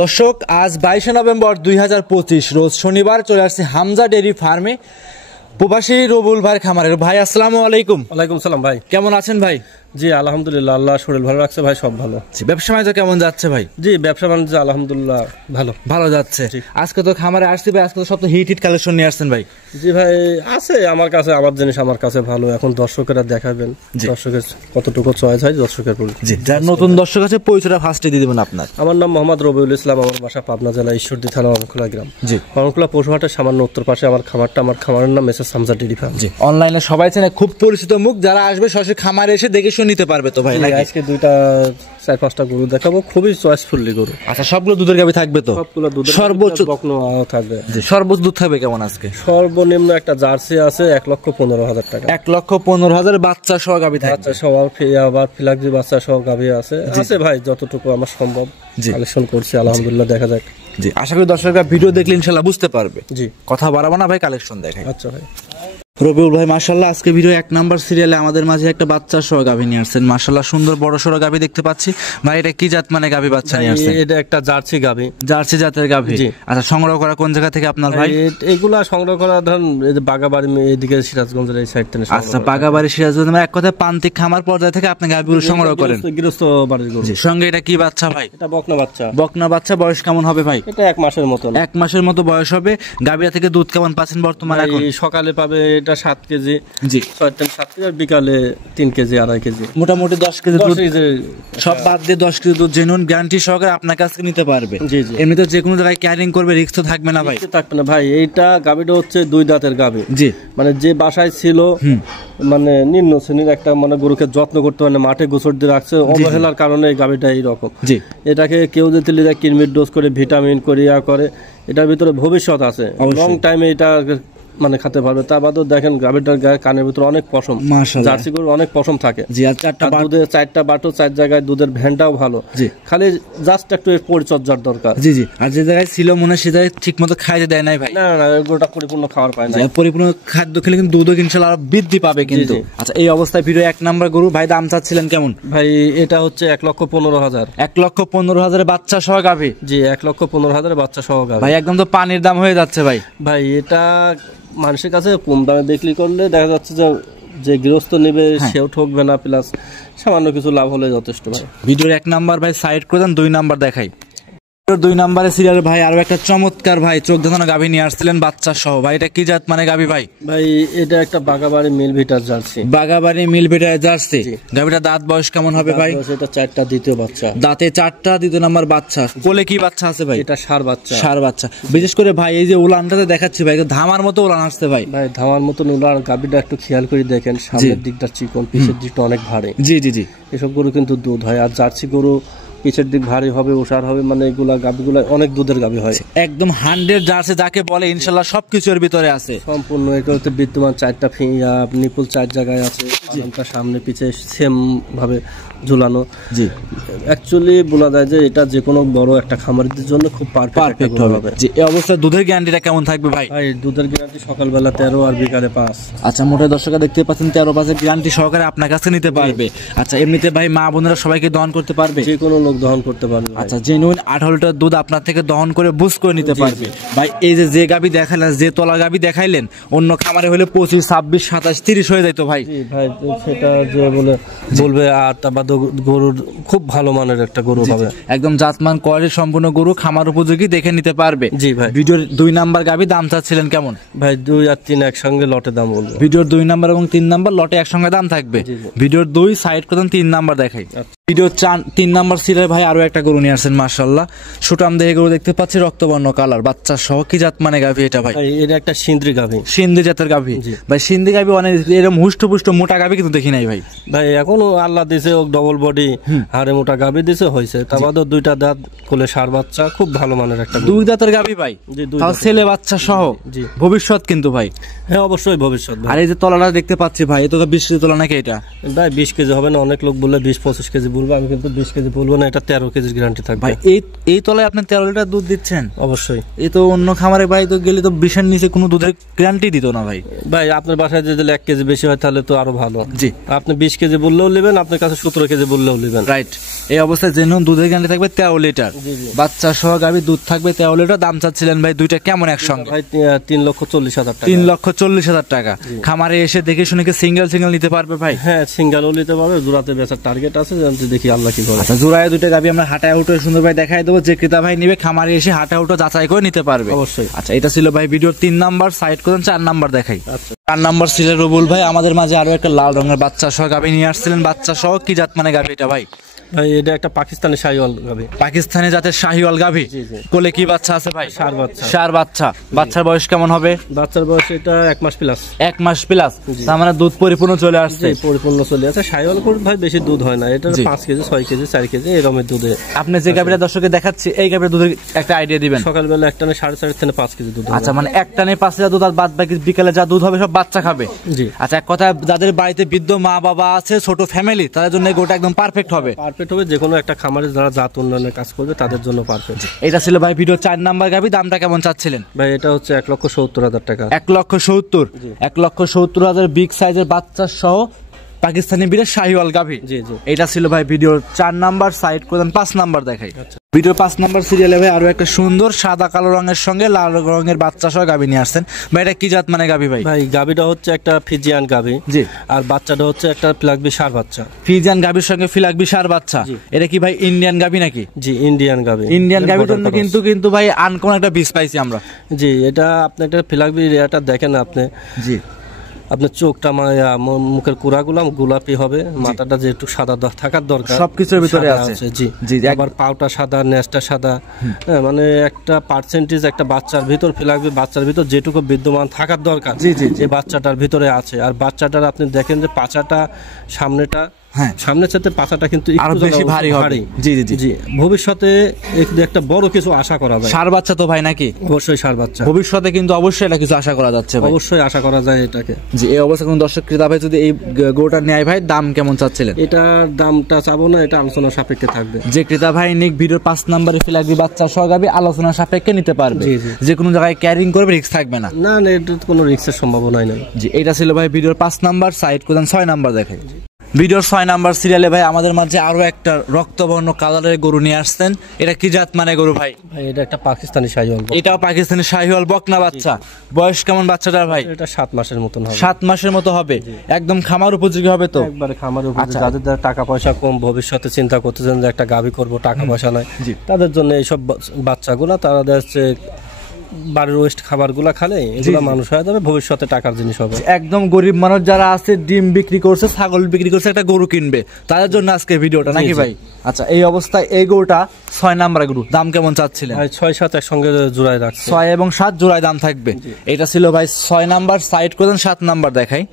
দর্শক আজ 22 নভেম্বর 2025 রোজ শনিবার চলে আসছে হামজা ডেইরি ফার্মে প্রবাসী রবুল ভাইয়ের খামারের। ভাই আসসালামু আলাইকুম। ওয়ালাইকুম সালাম ভাই, কেমন আছেন ভাই? জি আলহামদুলিল্লাহ, আল্লাহ শরীর ভালো রাখছে ভাই, সব ভালো। ব্যবসা বাণিজ্য কেমন যাচ্ছে ভাই? জি ব্যবসা বাণিজ্য আলহামদুলিল্লাহ ভালো যাচ্ছে। আজকে তো খামারে আসছি ভাই, আজকে তো সব তো হিট কালেকশন নিয়ে আসছেন ভাই। জি ভাই আছে আমার কাছে, আমার জিনিস আমার কাছে ভালো। এখন দর্শকেরা দেখাবেন দর্শকের কতটুকু চয়েস হয় দর্শকের উপর। জি, যারা নতুন দর্শক আছে পরিচয়টা ফার্স্টে দিয়ে দিবেন আপনার। আমার নাম মোহাম্মদ রবিউল ইসলাম, আমার বাসা পাবনা জেলা ঈশ্বরদী থানা অরণখোলা গ্রাম। জি, অরণখোলা পশুহাটের সামান্য উত্তর পাশে আমার খামারটা। আমার খামারের নাম মেসেজ হামজা ডেইরি ফার্ম। জি, অনলাইনে সবাই চেনে, খুব পরিচিত মুখ। যারা আসবে সরাসরি খামারে এসে দেখে শুনে নিতে পারবে তো ভাই। আজকে 4-5টা গরু দেখাবো, খুবই চয়েসফুলি গরু। আচ্ছা, সবগুলো দুধের গাভী থাকবে তো? সবগুলো দুধের, সর্বোচ্চ বকনা থাকবে। সর্বোচ্চ দুধ থাকবে কেমন আজকে? সর্বনিম্ন একটা জার্সি আছে 1,15,000 টাকা। 1,15,000 বাচ্চা সহ গাভী থাকবে। বাচ্চা সহ আবার ফিলাক্সি বাচ্চা সহ গাভী আছে ভাই, যতটুকু আমার সম্ভব কালেকশন করছি আলহামদুলিল্লাহ। দেখা যাক। জি, আশা করি দর্শকরা ভিডিও দেখলে ইনশাআল্লাহ বুঝতে পারবে। জি, কথা বাড়াবো না ভাই, কালেকশন দেখাই। আচ্ছা ভাই। রবিউল ভাই মাশাআল্লাহ আজকে ভিডিও 1 নাম্বার সিরিয়ালে আমাদের মাঝে একটা বাচ্চা সহ গাভী নিয়ে আসছেন। মাশাআল্লাহ সুন্দর বড় সড়ো গাভী দেখতে পাচ্ছি ভাই। এটা কি জাত মানে গাভী বাচ্চা নিয়ে আসছেন? এটা একটা জার্সি গাভী। জার্সি জাতের গাভী। আচ্ছা, সংগ্রহ করা কোন জায়গা থেকে আপনার ভাই? এগুলা সংগ্রহ করা ধরুন এই যে বাগাবাড়ি এদিকে সিরাজগঞ্জের এই সাইড থেকে। আচ্ছা, বাগাবাড়ি সিরাজগঞ্জ, মানে এক কথায় প্রান্তিক খামার পর্যায়ে থেকে আপনি গাভীগুলো সংগ্রহ করেন? গৃহস্থ বাড়ির গরু। জি, সঙ্গে এটা কি বাচ্চা ভাই? এটা বকনা বাচ্চা। বকনা বাচ্চা। বয়স কেমন হবে ভাই? এটা 1 মাসের মতো। 1 মাসের মতো বয়স হবে। গাভীরা থেকে দুধ কেমন পাচ্ছেন বর্তমানে এখন? সকালে পাবে এটা 7 কেজি। জি, 7 কেজি, বিকালে 3 কেজি 2.5 কেজি, মোটামুটি 10 কেজি দুধ। সব বাদ দিয়ে 10 কেজি দুধ জেনুইন গ্যারান্টি সহকারে আপনার কাছ থেকে নিতে পারবে। জি জি, এমনিতে যে কোনো জায়গায় ক্যারিং করবে, রিস্ক তো থাকবে না ভাই? থাকবে না ভাই। এইটা গাভীটা হচ্ছে 2 দাঁতের গাভী। জি, মানে যে বাসায় ছিল মানে নিম্ন শ্রেণীর একটা মানে গরুকে যত্ন করতে মানে মাঠে গোসর দিয়ে রাখছে, অবহেলার কারণে এই গাভীটা এইরকম। জি, এটাকে কেউ যদি কিডনির ডোজ করে ভিটামিন করে করে, এটার ভিতরে ভবিষ্যৎ আছে, লং টাইমে এটা মানে খেতে পারবে। তা বাদেও দেখেন গাভীটার গায়ে কানের ভিতরে অনেক পশম। জার্সি গরুর অনেক পশম থাকে। জি, আর দুধের 4টা বাটো 4 জায়গায়, দুধের ভ্যানটাও ভালো। জি, খালি জাস্ট একটু পরিচর্যার দরকার। জি জি, আর যে জায়গায় ছিল মনে হয় সে জায়গায় ঠিক মতো খাইতে দেয় নাই ভাই। না না, গরুটা পরিপূর্ণ খাবার পায় না। পরিপূর্ণ খাদ্য খেলে কিন্তু দুধও ইনশাআল্লাহ আরো বৃদ্ধি পাবে কিন্তু। আচ্ছা, এই অবস্থায় ভিডিও 1 নাম্বার গরু ভাই দাম চাচ্ছিলেন কেমন ভাই? এটা হচ্ছে 1,15,000। 1,15,000 বাচ্চা সহ গাভী। জি, 1,15,000 বাচ্চা সহ গাভী। ভাই একদম তো পানির দাম হয়ে যাচ্ছে ভাই। ভাই এটা মানুষের কাছে কম দামে বিক্রি করলে দেখা যাচ্ছে যে গৃহস্থ নেবে সেও ঠকবে না, প্লাস সামান্য কিছু লাভ হলে যথেষ্ট ভাই। ভিডিওর 1 নাম্বার ভাই সাইড করে দেন, 2 নাম্বার দেখাই। 2 নাম্বারে সিরিয়াল ভাই আরো একটা চমৎকার ভাই চোখ ধাঁধানো গাভী নিয়ে আসছিলেন বাচ্চা সহ। ভাই এটা কি জাত মানে গাভী ভাই? ভাই এটা একটা বাগাবাড়ি মিল ভিটার জার্সি। বাগাবাড়ি মিল ভিটার জার্সি। গাভীটা দাঁত বয়স কেমন হবে ভাই? এটা 4টা দ্বিতীয় বাচ্চা। দাঁতে 4টা দ্বিতীয় নাম্বার বাচ্চা। কোলে কি বাচ্চা আছে ভাই? এটা ষাঁড় বাচ্চা। ষাঁড় বাচ্চা। বিশেষ করে ভাই এই যে উলানটাতে দেখাচ্ছি ভাই, ধামার মতো উলান আসছে ভাই। ভাই ধামার মতো উলান। গাভীটা একটু খেয়াল করে দেখেন, সামনের দিকটা চিকন, পিছের দিকটা অনেক ভারী। জি জি জি, এসব গরু কিন্তু দুধ হয়। আর জার্সি গরু পিছের দিক ভারী হবে, ওষার হবে, মানে এগুলা গাভীগুলা অনেক দুধের গাভী হয়। একদম 100 জার্সি যাকে বলে ইনশাআল্লাহ সবকিছুর ভিতরে আছে সম্পূর্ণ। এগুলোতে বিদ্যমান 4টা নিপুল 4 জায়গায় আছে। সামনে পিছে সেম ভাবে ঝুলানো। জি, অ্যাকচুয়ালি বলা যায় যে এটা যে কোনো বড় একটা খামারিদের জন্য খুব পারফেক্ট হবে। জি, এই অবস্থায় দুধের গ্যারান্টিটা কেমন থাকবে ভাই? ভাই দুধের গ্যারান্টি সকালবেলা 13 আর বিকালে 5। আচ্ছা, মোটে দর্শকরা দেখতে পাচ্ছেন 13 গ্যারান্টি সহকারে আপনার কাছে নিতে পারবে। আচ্ছা, এমনিতে ভাই মা বোনেরা সবাইকে দহন করতে পারবে? যে কোনো লোক দহন করতে পারবে। আচ্ছা, জেনুইন 18 লিটার দুধ আপনার থেকে দহন করে বুঝ করে নিতে পারবে ভাই। এই যে গাভী দেখাইলেন, যে তলা গাভী দেখাইলেন, অন্য খামারে হলে 25, 26, 27, 30 হয়ে যাইতো ভাই। জি ভাই, সেটা যে বলবে। আর তারপর গরুর খুব ভালো মানের একটা গরু হবে, একদম জাতমান কোয়ালিটি সম্পূর্ণ গরু, খামার উপযোগী দেখে নিতে পারবে। জি ভাই। ভিডিওর 2 নাম্বার গাভী দাম চাচ্ছিলেন কেমন ভাই? 2 আর 3 একসঙ্গে লটে দাম বলবো। ভিডিওর 2 নাম্বার এবং 3 নাম্বার লটে একসঙ্গে দাম থাকবে। ভিডিওর 2 সাইড করে 3 নাম্বার দেখাই। ভিডিও 3 নাম্বার সিরিয়াল ভাই আরো একটা গরু নিয়ে আসছেন মাশাআল্লাহ। সুটাম দেহে গরু দেখতে পাচ্ছি, রক্তবর্ণ কালার, বাচ্চা সহ। কি জাত মানে গাভী এটা ভাই? এটা একটা সিন্দ্রি গাভী। সিন্ধি জাতের গাভী ভাই। সিন্ধি গাভী অনেক এরকম হুষ্টপুষ্ট মোটা গাভী কিন্তু দেখি নাই ভাই। ভাই এখনো আল্লাহ দিছে ও ডবল বডি হাড়ে মোটা গাভী দিছে হয়েছে। তার বাদে 2টা দাঁত, কোলে ষাঁড় বাচ্চা, খুব ভালো মানের একটা 2 দাঁতের গাভী ভাই। তাও ছেলে বাচ্চা সহ। জি, ভবিষ্যৎ কিন্তু ভাই। হ্যাঁ অবশ্যই ভবিষ্যৎ। আর এই যে তলাটা দেখতে পাচ্ছি ভাই, এটা তো 20 কেজি তলা নাকি এটা? ভাই 20 কেজি হবে না, অনেক লোক বলে 20-25 কেজি বলবো, আমি কিন্তু 20 কেজি বলবো না, এটা 13 কেজির গ্যারান্টি থাকবে ভাই। এই তলায় আপনি 13 লিটার দুধ দিচ্ছেন? অবশ্যই। এই তো অন্য খামারে ভাই তো গেলে তো 20 এর নিচে কোনো দুধের গ্যারান্টি দিত না ভাই। ভাই আপনার বাসায় যদি 1 কেজি বেশি হয় তাহলে তো আরো ভালো। জি, আপনি 20 কেজি বললেও নেবেন, আপনার কাছে 17 কেজি বললেও নেবেন। রাইট। এই অবস্থায় যে দুধের গ্যারান্টি থাকবে 13 লিটার, বাচ্চা সহ গাভী দুধ থাকবে 13 লিটার। দাম চাচ্ছিলেন ভাই দুইটা কেমন একসঙ্গে? ভাই 3,40,000 টাকা। 3,40,000 টাকা। খামারে এসে দেখে শুনে কি সিঙ্গেল নিতে পারবে ভাই? হ্যাঁ, সিঙ্গেলও নিতে পারবে, জোড়াতে বেচার টার্গেট আছে, দেখি আল্লাহ কি করে। আচ্ছা, জোড়ায় দুইটা গাভী আমরা হাঁটায় উঠে সুন্দর ভাই দেখাই দেবো, যে ক্রেতা ভাই নিবে খামারে এসে হাঁটায় উঠে যাচাই করে নিতে পারবে অবশ্যই। আচ্ছা, এটা ছিল ভাই ভিডিওর 3 নাম্বার। সাইড করেন 4 নাম্বার দেখাই। আচ্ছা, 4 নাম্বার ছিল রবুল ভাই, আমাদের মাঝে আরো একটা লাল রঙের বাচ্চা সহ গাভী নিয়ে আসছিলেন। বাচ্চা সহ কি জাত মানে গাভী এটা ভাই? ভাই এটা একটা পাকিস্তানি শাহিওয়াল গাভী। পাকিস্তানি জাতের শাহিওয়াল গাভী। জি জি। কোলে কি বাচ্চা আছে ভাই? ষাঁড় বাচ্চা। ষাঁড় বাচ্চা। বাচ্চার বয়স কেমন হবে? বাচ্চার বয়স এটা 1 মাস প্লাস। 1 মাস প্লাস, তার মানে দুধ পরিপূর্ণ চলে আসছে। জি, পরিপূর্ণ চলে আছে। শাহিওয়াল করে ভাই বেশি দুধ হয় না, এটা 5 কেজি 6 কেজি 4 কেজি এরকমের দুধে। আপনি যে গাভীটা দর্শককে দেখাচ্ছি এই গাভীর দুধের একটা আইডিয়া দিবেন। সকালবেলা এক টানে 4.5 থেকে 5 কেজি দুধ। আচ্ছা, মানে এক টানে 5 লিটার দুধ, আর বাদ বাকি বিকালে যা দুধ হবে সব বাচ্চা খাবে। জি। আচ্ছা, এক কথা যাদের বাড়িতে বৃদ্ধ মা বাবা আছে, ছোট ফ্যামিলি, তাদের জন্য এই গোটা একদম পারফেক্ট হবে। পারফেক্ট হবে, যে কোনো একটা খামারে যারা জাত উন্নয়নের কাজ করবে তাদের জন্য পারফেক্ট। এটা ছিল ভাই ভিডিও 4 নাম্বার গাভী। দামটা কেমন চাচ্ছিলেন ভাই এটা হচ্ছে 1,70,000 টাকা। 1,70,000। 1,70,000 বিগ সাইজের বাচ্চা সহ পাকিস্তানি বিড়ের শাহিওয়াল গাভী। জি জি। এটা ছিল ভাই ভিডিওর 4 নাম্বার। সাইড করেন 5 নাম্বার দেখাই। ভিডিও 5 নাম্বার সিরিয়ালে ভাই আরো একটা সুন্দর সাদা কালো রঙের সঙ্গে লাল রঙের বাচ্চা সহ গাভী নিয়ে আসছেন ভাই। এটা কি জাত মানে গাভী ভাই? ভাই গাভীটা হচ্ছে একটা ফিজিয়ান গাভী। জি। আর বাচ্চাটা হচ্ছে একটা ফিলাকবি ষাঁড় বাচ্চা। ফিজিয়ান গাভীর সঙ্গে ফিলাকবি ষাঁড় বাচ্চা। এটা কি ভাই ইন্ডিয়ান গাভী নাকি? জি, ইন্ডিয়ান গাভী। ইন্ডিয়ান গাভীর জন্য কিন্তু ভাই আনকমন একটা বীজ পাইছি আমরা। জি, এটা আপনি একটা ফিলাকবি রেয়াটা দেখেন আপনি। জি। আপনার চোখটা মুখের কুড়াগুলো গোলাপি হবে, মাথাটা যে একটু সাদা থাকার দরকার সবকিছুর ভিতরে আছে। জি জি। আবার পাউটা সাদা, নেজটা সাদা। মানে একটা পার্সেন্টেজ একটা বাচ্চার ভিতর ফিলাকবি বাচ্চার ভিতর যেটুকু বিদ্যমান থাকার দরকার এই বাচ্চাটার ভিতরে আছে। আর বাচ্চাটার আপনি দেখেন যে পাছাটা সামনেটা, হ্যাঁ সামনের সাথে পাছাটা কিন্তু আরো বেশি ভারী হবে। জি জি জি। ভবিষ্যতে একটা বড় কিছু আশা করা যায়। ষাঁড় বাচ্চা তো ভাই নাকি? অবশ্যই ষাঁড় বাচ্চা। ভবিষ্যতে কিন্তু অবশ্যই এটা কিছু আশা করা যাচ্ছে ভাই। অবশ্যই আশা করা যায় এটাকে। জি। এই অবস্থা কোন দর্শক ক্রেতা ভাই যদি এই গরুটা নেয় ভাই, দাম কেমন চাচ্ছিলেন? এটার দামটা চাবো না, এটা আলোচনা সাপেক্ষে থাকবে। যে ক্রেতা ভাই নিক ভিডিওর 5 নম্বরে ফিলাকবি বাচ্চা সহ গাভী আলোচনা সাপেক্ষে নিতে পারবে। যে কোনো জায়গায় ক্যারিং করবে, রিস্ক থাকবে না। না না, এটা কোনো রিস্কের সম্ভাবনাই নেই। জি। এটা ছিল ভাই ভিডিওর 5 নাম্বার। সাইড কোদান 6 নাম্বার দেখাই। ভিডিওর 6 নাম্বার সিরিয়ালে ভাই আমাদের মাঝে আরো একটা রক্তবর্ণ কালারের গরু নিয়ে আসছেন। এটা কি জাত মানে গরু ভাই? ভাই এটা একটা পাকিস্তানি শাহিওয়াল। এটাও পাকিস্তানি শাহিওয়াল বকনা বাচ্চা। বয়স কেমন বাচ্চাটার ভাই? এটা 7 মাসের মতন হবে। 7 মাসের মতো হবে। একদম খামার উপযোগী হবে তো? একবারে খামার উপযোগী। যাদের টাকা পয়সা কম, ভবিষ্যতে চিন্তা করতেছেন যে একটা গাভী করব, টাকা পয়সা নাই, তাদের জন্য এইসব বাচ্চাগুলো তারা হচ্ছে বাড়ির ওয়েস্ট খাবারগুলো খালে এগুলো মানুষ হয়ে যাবে, ভবিষ্যতে টাকার জিনিস হবে। একদম গরিব মানুষ যারা আছে, ডিম বিক্রি করছে, ছাগল বিক্রি করছে, একটা গরু কিনবে, তাদের জন্য আজকে ভিডিওটা নাকি ভাই? আচ্ছা, এই অবস্থায় এই গরুটা 6 নাম্বার গরু। দাম কেমন চাচ্ছিলেন? ভাই 6-7 একসঙ্গে জোড়ায় রাখছে। 6 এবং 7 জোড়ায় দাম থাকবে। এটা ছিল ভাই 6 নাম্বার। সাইড করে 7 নাম্বার দেখাই।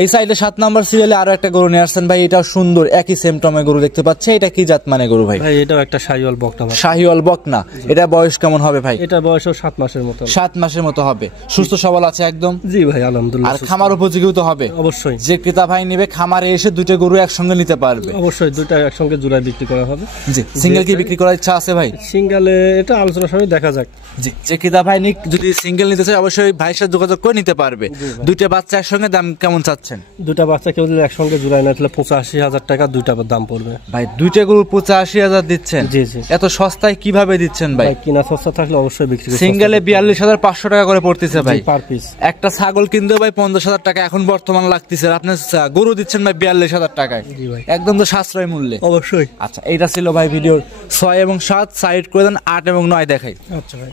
এই সাইডে 7 নাম্বার সিরিয়ালে আরো একটা গরু নিয়ে আসছেন ভাই। এটা সুন্দর একই সেমটমে গরু দেখতে পাচ্ছে। এটা কি জাত মানে গরু ভাই? ভাই এটাও একটা শাহিওয়াল বকনা। শাহিওয়াল বকনা। এটা বয়স কেমন হবে ভাই? এটা বয়সও 7 মাসের মতো। 7 মাসের মতো হবে। সুস্থ সবল আছে একদম? জি ভাই, আলহামদুলিল্লাহ। আর খামার উপযোগীও তো হবে অবশ্যই। যে ক্রেতা ভাই নেবে খামারে এসে দুটো গরু একসঙ্গে নিতে পারবে। অবশ্যই দুটো একসঙ্গে জোড়ায় বিক্রি করা হবে। জি। সিঙ্গেল কি বিক্রি করার ইচ্ছা আছে ভাই? সিঙ্গেলে এটা আলোচনার সময় দেখা যাক। জি। যে ক্রেতা ভাই যদি সিঙ্গেল নিতে চায় অবশ্যই ভাইয়ের সাথে যোগাযোগ করে নিতে পারবে। দুইটা বাচ্চা একসঙ্গে দাম কেমন চাচ্ছেন? দুটা বাচ্চা কেউ যদি একসঙ্গে জোড়ায় না তাহলে 85,000 টাকা দুইটা দাম পড়বে ভাই। দুইটা গরু 85,000 দিচ্ছেন? জি জি। এত সস্তায় কিভাবে দিচ্ছেন ভাই? কিনা সস্তা থাকলে অবশ্যই বিক্রি করতে। সিঙ্গেলে 42,500 টাকা করে পড়তেছে ভাই পার পিস। একটা ছাগল কিনতে ভাই 50,000 টাকা এখন বর্তমান লাগতেছে, আপনি গরু দিচ্ছেন ভাই 42,000 টাকায়। জি ভাই, একদম তো সাশ্রয় মূল্যে। অবশ্যই। আচ্ছা, এইটা ছিল ভাই ভিডিওর 6 এবং 7। সাইড করে দেন 8 এবং 9 দেখাই। আচ্ছা ভাই।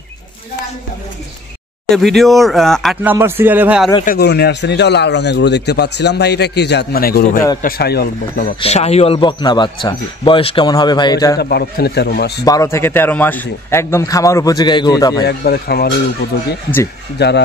ভিডিওর 8 নাম্বার সিরিয়ালে ভাই আরো একটা গরু নিয়ে আসছেন। এটাও লাল রঙের গরু দেখতে পাচ্ছিলাম ভাই। এটা কি জাত মানে গরু ভাই? এটা একটা শাহিওয়াল বকনা বাচ্চা। শাহিওয়াল বকনা বাচ্চা। বয়স কেমন হবে ভাই এটা? 12 থেকে 13 মাস। 12 থেকে 13 মাস। একদম খামার উপযোগী এই গরুটা ভাই। একবারে খামারের উপযোগী। জি। যারা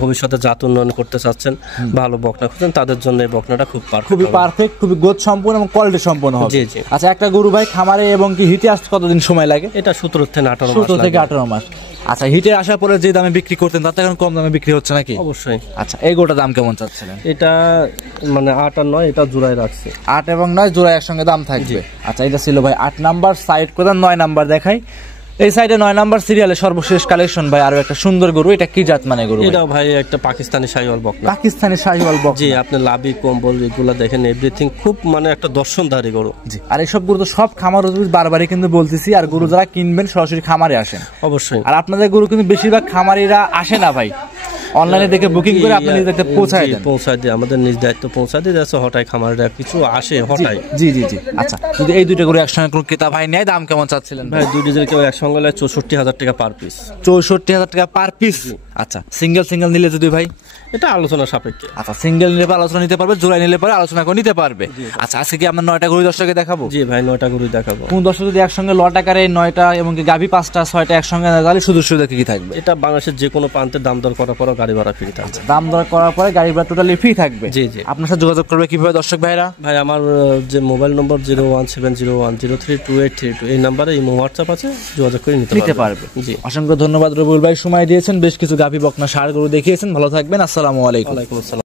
ভবিষ্যতে জাত উন্নয়ন করতে চাচ্ছেন, ভালো বকনা খুঁজছেন, তাদের জন্য এই বকনাটা খুবই পারফেক্ট, খুবই গোছ সম্পূর্ণ এবং কোয়ালিটি সম্পন্ন হবে। জি জি। আচ্ছা, একটা গরু ভাই খামারে এবং কি হিটে আসতে কতদিন সময় লাগে? এটা 17 থেকে 18 মাস। 17 থেকে 18 মাস। আচ্ছা, হিটে আসার পরে যে দামে বিক্রি করতেন তার থেকে এখন কম দামে বিক্রি হচ্ছে নাকি? অবশ্যই। আচ্ছা, এই গোটা দাম কেমন চাচ্ছিলেন? এটা মানে 8 আর 9 এটা জোড়ায় রাখছে। 8 এবং 9 জোড়া একসঙ্গে দাম থাকবে। আচ্ছা, এটা ছিল ভাই 8 নাম্বার, সাইড করে 9 নাম্বার দেখাই। এই সাইডে 9 নাম্বার সিরিয়ালে সর্বশেষ কালেকশন ভাই আরো একটা সুন্দর গরু। এটা কি জাত মানে গরু? এটাও ভাই একটা পাকিস্তানি শাহিওয়াল বকনা। পাকিস্তানি শাহিওয়াল বকনা। জি, আপনি লাভি কম্বল এগুলা দেখেন, এভরিথিং খুব মানে একটা দর্শনধারী গরু। জি, আর এইসব গরু তো সব খামার বারবারই কিন্তু বলতেছি, আর গরু যারা কিনবেন সরাসরি খামারে আসেন অবশ্যই। আর আপনাদের গরু কিন্তু বেশিরভাগ খামারিরা আসে না ভাই, অনলাইনে দেখে বুকিং করে আপনি নিজ দায়িত্বে পৌঁছায় দেন। পৌঁছায় দিয়ে আমাদের নিজ দায়িত্ব পৌঁছায় দিয়ে যাচ্ছে, হঠাৎ খামারিরা কিছু আসে হঠাৎ। জি জি জি। আচ্ছা, যদি এই দুইটা গরু একসঙ্গে কোনো ক্রেতা ভাই নেয়, দাম কেমন চাচ্ছিলেন ভাই? দুই ডিজেল কেউ একসঙ্গে 64,000 টাকা পার পিস। 64,000 টাকা পার পিস। আচ্ছা, সিঙ্গেল সিঙ্গেল নিলে যদি ভাই? এটা আলোচনা সাপেক্ষে। আচ্ছা, সিঙ্গেল নিলে পরে আলোচনা নিতে পারবে, জোড়ায় নিলে পরে আলোচনা করে নিতে পারবে। আচ্ছা, আজকে কি আমরা 9টা গরু দর্শককে দেখাবো? জি ভাই, 9টা গরু দেখাবো। কোন দর্শক যদি একসঙ্গে লট আকারে 9টা এবং গাভী 5টা 6টা একসঙ্গে না, তাহলে শুধু শুধু কি থাকবে? এটা বাংলাদেশের যে কোনো প্রান্তে দাম দর করার পর গাড়ি ভাড়া ফ্রি থাকবে। দাম দর করার পরে গাড়ি ভাড়া টোটালি ফ্রি থাকবে। জি জি। আপনার সাথে যোগাযোগ করবে কিভাবে দর্শক ভাইরা? ভাই আমার যে মোবাইল নম্বর 01701032832 এই নাম্বারে এই হোয়াটসঅ্যাপ আছে, যোগাযোগ করে নিতে পারবে। জি, অসংখ্য ধন্যবাদ রবিউল ভাই, সময় দিয়েছেন, বেশ কিছু গাভী বকনা ষাঁড় গরু দেখিয়েছেন। ভালো থাকবেন, আসসালামু আলাইকুম। ওয়ালাইকুম আসসালাম।